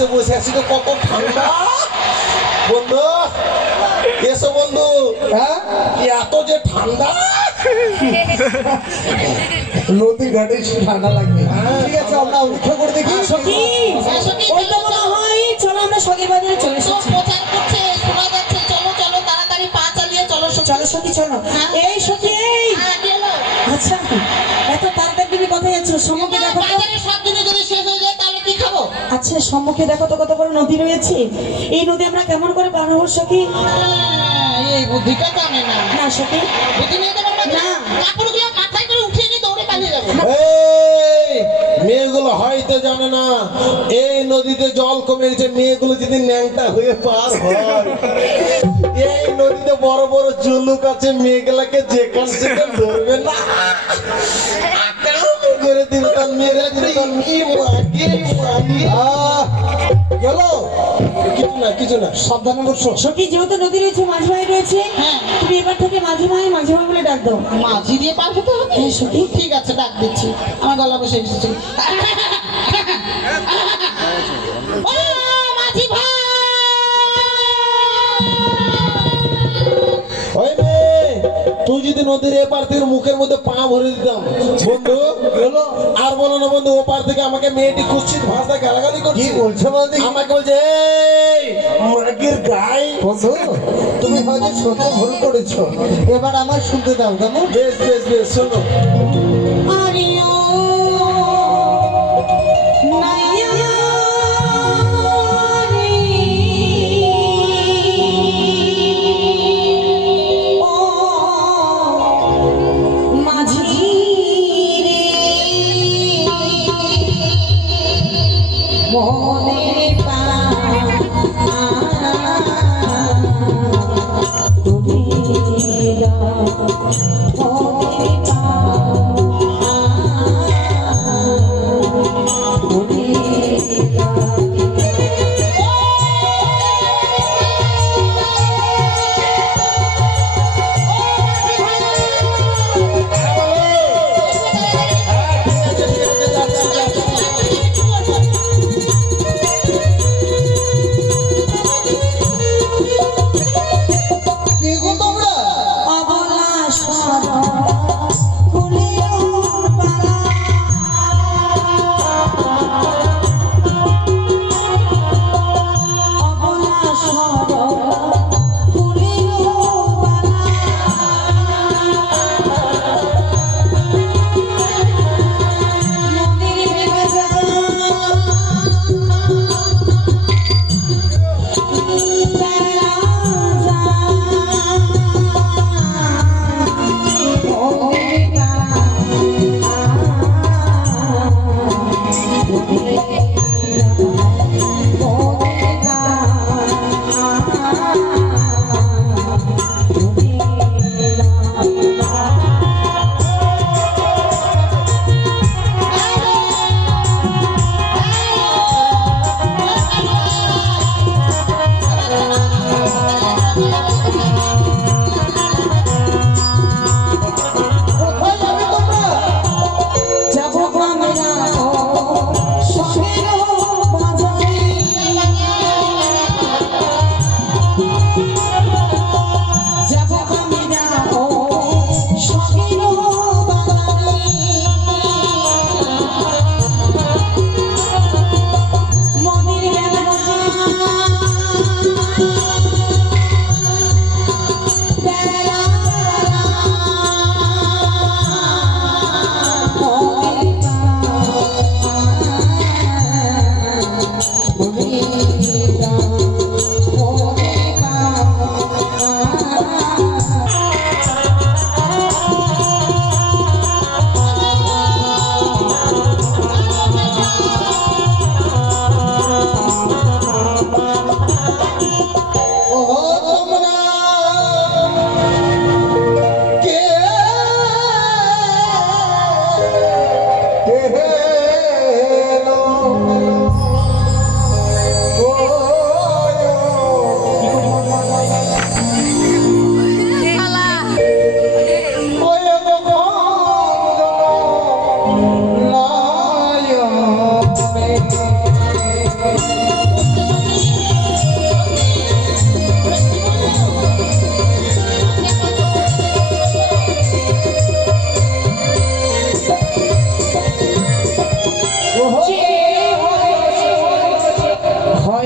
এসে বসে আছি তো, কত ঠান্ডা বন্ধু। এসো বন্ধু। হ্যাঁ, এত যে ঠান্ডা, নদী ঘাটে ঠান্ডা লাগবে। ঠিক আছে, আমরা অপেক্ষা করে দেখি। সখী, ওই তো মনে হয়, চলো আমরা সখীর বাজারে চলে এসেছি। প্রচার করছে, শোনা যাচ্ছে। চলো চলো, তাড়াতাড়ি পা চালিয়ে চলো সখী। চলো সখী চলো। এই সখী, এই হ্যাঁ, কি হলো? আচ্ছা এত তাড়াতাড়ি তুমি কোথায় যাচ্ছ? সম্মুখে দেখো তো। বাজারে সব জিনিস যদি শেষ হয়ে যায় তাহলে কি খাবো? আচ্ছা সম্মুখে দেখো তো কত বড় নদী রয়েছে। এই নদী আমরা কেমন করে পার হবো সখী? এই বুদ্ধিটা জানে না। না সখী, বুদ্ধি নেই তোমার মাথায়? না। কাপড়গুলো মাথায় করে উঠিয়ে নিয়ে দৌড়ে পালিয়ে যাবো। এই মেয়েগুলো হয়তো জানে না, এই নদীতে জল কমে গেছে। মেয়েগুলো যদি ন্যাংটা হয়ে পার হয়, এই নদীতে বড় বড় জুলুক আছে, মেয়েগুলাকে যেখান সেখান ধরবে না, আকাম করে দিবে। তার মেয়েরা যদি তার মেয়ে মাগে মাগে। গেল কিছু না, কিছু না। সাবধানে বসো। সখী যেহেতু নদী রয়েছে, মাঝি ভাই রয়েছে, হ্যাঁ। তুমি এবার থেকে মাঝি ভাই বলে ডাক দাও। মাঝি দিয়ে পার হতে হবে? হ্যাঁ, সখী। ঠিক আছে, ডাক দিচ্ছি। আমার গলা বসে এসেছে। ও মাঝি ভাই! ওই মেয়ে, তুই যদি নদীর এপার থেকে মুখের মধ্যে পা ভরে দিতাম বন্ধু। গেলো। আর বলো না বন্ধু, ওপার থেকে আমাকে মেয়েটি কুৎসিত ভাষা গালাগালি কি করছে। বলছো বলদি? আমাকে বলছে, এই মাগের গাই। বন্ধু, তুমি হয়তো সত্য ভুল করেছো, এবার আমার শুনতে দাও কেমন? বেশ বেশ বেশ, শোনো। আরে ও নাইয়া রে, ও মাঝি রে, মনে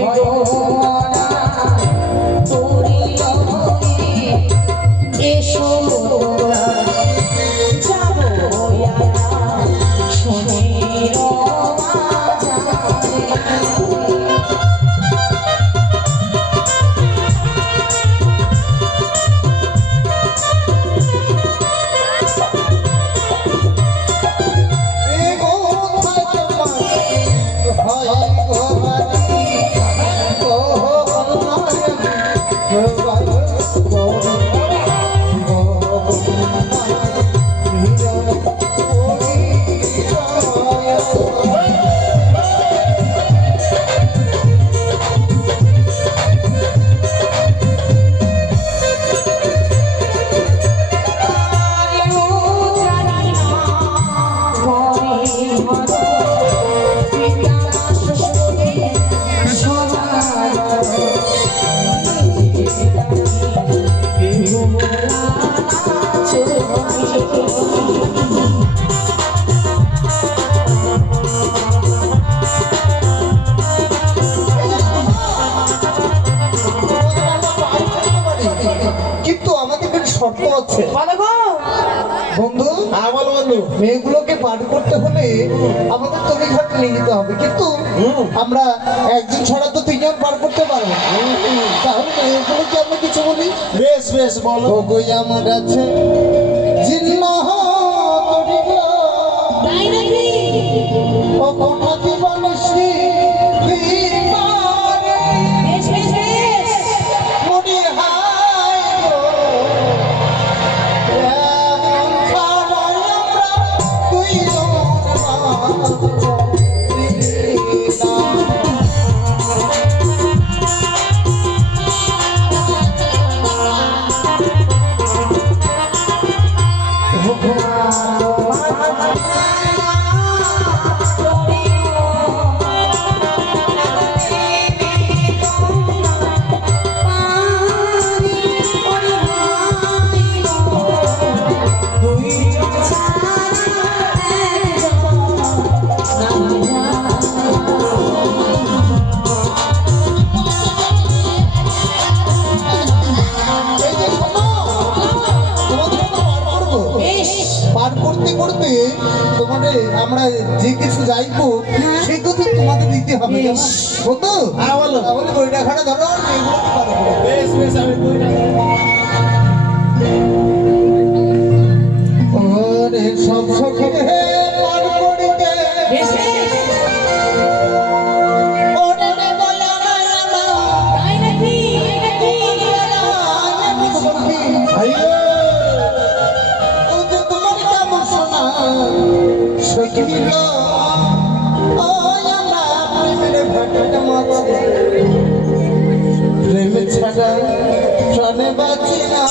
হয় গো মরা তোরি লহরে এসো তোরা যাবো ইয়ারা সোনের বাজারে। এ কোথায় তোমার হয় গো বাড়ি? ও কিন্তু আমাদের একটা শর্ত আছে বলো গো। বন্ধু। হ্যাঁ বলো বন্ধু। মেয়েগুলোকে পার করতে হলে আমাদের তবে ঘাট নিয়ে যেতে হবে, কিন্তু আমরা একজন ছাড়া তো তিনজন পার করতে পারবো না। তাহলে মেয়েগুলোকে আমরা কিছু বলি। বেশ বেশ বলো। ও গই আমার আছে জিন্নাহ করিল তাই নাকি? ও কথা দিবানিসি দিবারে বেশ বেশ বেশ। মনি হাই গো এমন ছাড়াই আমরা দুইজন বাঁচব। এই যে শোনো, তোমাদের আমরা পার করবো। পার করতে করতে তোমাদের আমরা যে কিছু যাইবো সেগুলো তো তোমাদের দিতে হবে জানো? বন্ধু হ্যাঁ বলো। তাহলে বইটা ঘাটে ধরো আর মেয়েগুলোকে পার করো। বেশ বেশ আমি কইরা ওরে সব সখী হে পার করিতে বেশ বেশ। ওরে বলা না তাই নাকি? আমি সখী আইয়ে ও যে তোমার কেমন শোনা সখী লো ও আমরা প্রেমের ভাটা মাছে প্রেম ছাড়া প্রাণে বাঁচি না।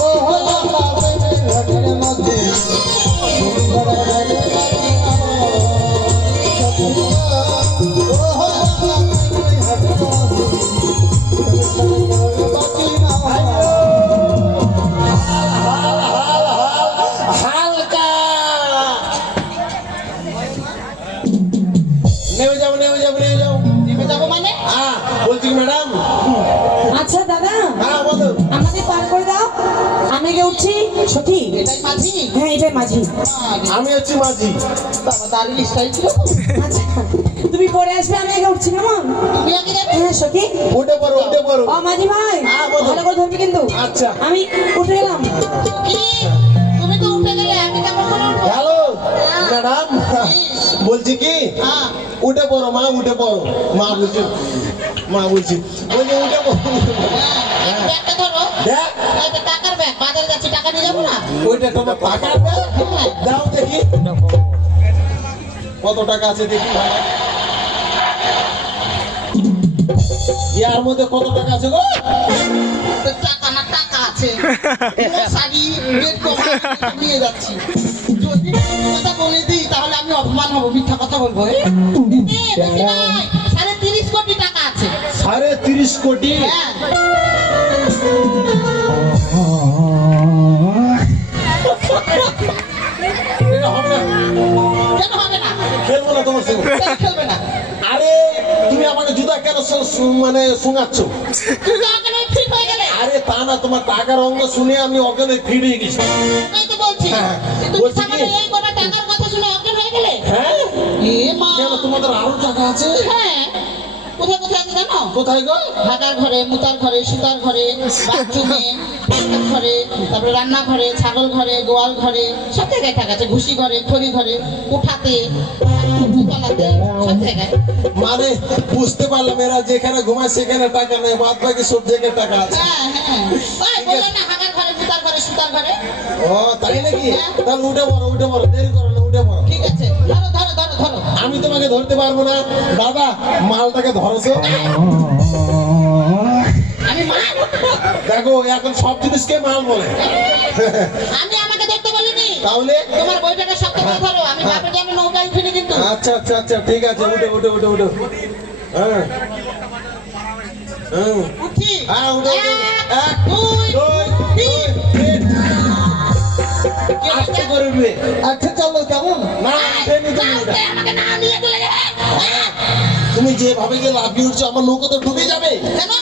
ও আগে উঠছি সখী। এটাই মাঝি। হ্যাঁ এটাই মাঝি। আমি হচ্ছি মাঝি। বাবা দাঁড়িয়ে স্টাইল ছিল। আচ্ছা তুমি পরে আসবে, আমি আগে উঠছি কেমন? তুমি আগে যাবে। হ্যাঁ সখী। উঠে পড়ো উঠে পড়ো। ও মাঝি ভাই হ্যাঁ, বলো। ভালো করে ধরবি কিন্তু। আচ্ছা। আমি উঠে গেলাম। কি তুমি তো উঠে গেলে আমি কেমন করে উঠবো? হ্যালো ম্যাডাম, বলছি কি হ্যাঁ উঠে পড়ো মা, উঠে পড়ো মা, বলছি মা, বলছি বলছি উঠে পড়ো, উঠে পড়ো। হ্যাঁ ব্যাগটা ধরো। দেখ এই যে টাকার ব্যাগ, বাজারে যাচ্ছি টাকা নিয়ে যাবো না। ওইটা তোমার টাকা দাও দেখি কত টাকা আছে দেখি ভাই। ইয়ার মধ্যে কত টাকা আছে গো? তো টাকা না টাকা আছে। শাড়ি বেড কভার নিয়ে যাচ্ছি। যদি কথা বলে দিই তাহলে আমি অপমান হব, মিথ্যা কথা বলবো। বেশি নয়, 30.5 কোটি টাকা আছে। 30.5 কোটি? হ্যাঁ এটা হবে না, কেন হবে না? খেলবো না তোমার সঙ্গে। কেন খেলবে না? আরে তুমি আমাকে জুতা কেন মানে শোনাচ্ছ? তুমি তো আগে ফিট হয়ে গেলে। আরে তা না, তোমার টাকার অঙ্গ শুনে আমি অজ্ঞানে ফিরে গেছি। তাই তো বলছি। হ্যাঁ, তুমি বলছি সামনে কি? এই কটা টাকার কথা শুনে অজ্ঞান হয়ে গেলে। হ্যাঁ এ মা। কেন তোমাদের আরো টাকা আছে? হ্যাঁ কোথায় কোথায় আছে জানো? কোথায় গো? ঢাকার ঘরে, মুতার ঘরে, সুতার ঘরে, বাথরুমে, পেশাব ঘরে, তারপরে রান্নাঘরে, ছাগল ঘরে, গোয়াল ঘরে, সব জায়গায় টাকা আছে। ঘুষি ঘরে, খড়ি ঘরে, কোঠাতে, তলাতে, সব জায়গায়। মানে বুঝতে পারলাম এরা যেখানে ঘুমায় সেখানে টাকা নেই, বাদ বাকি সব জায়গায় টাকা আছে। হ্যাঁ হ্যাঁ ওই বললাম না, হাগার ঘরে, মুতার ঘরে, সুতার ঘরে। ও তাই নাকি? তাহলে উঠে পড়ো উঠে পড়ো, দেরি করো না, উঠে পড়ো। ঠিক আছে, ধরো ধরো ধরো ধরো। আমি তোমাকে ধরতে পারবো না দাদা, মালটাকে ধরছো। আমি মা, দেখো এখন সব জিনিসকে মাল বলে। আমি আমাকে ধরতে বলিনি। তাহলে তোমার বইটাকে শক্ত করে ধরো। আমি ভাবে যে আমি নৌকায় ফিরি কিন্তু। আচ্ছা আচ্ছা আচ্ছা ঠিক আছে, উঠে উঠে উঠে উঠে। হ্যাঁ হ্যাঁ উঠি। হ্যাঁ উঠে উঠে। এক দুই, দুই তিন, তিন। আস্তে করে উঠবে। আচ্ছা চলো কেমন? না উঠে নিতে উঠে। আমাকে না নিয়ে চলে যাবে। তুমি যেভাবে যে লাফিয়ে উঠছো আমার নৌকা তো ডুবে যাবে। কেন?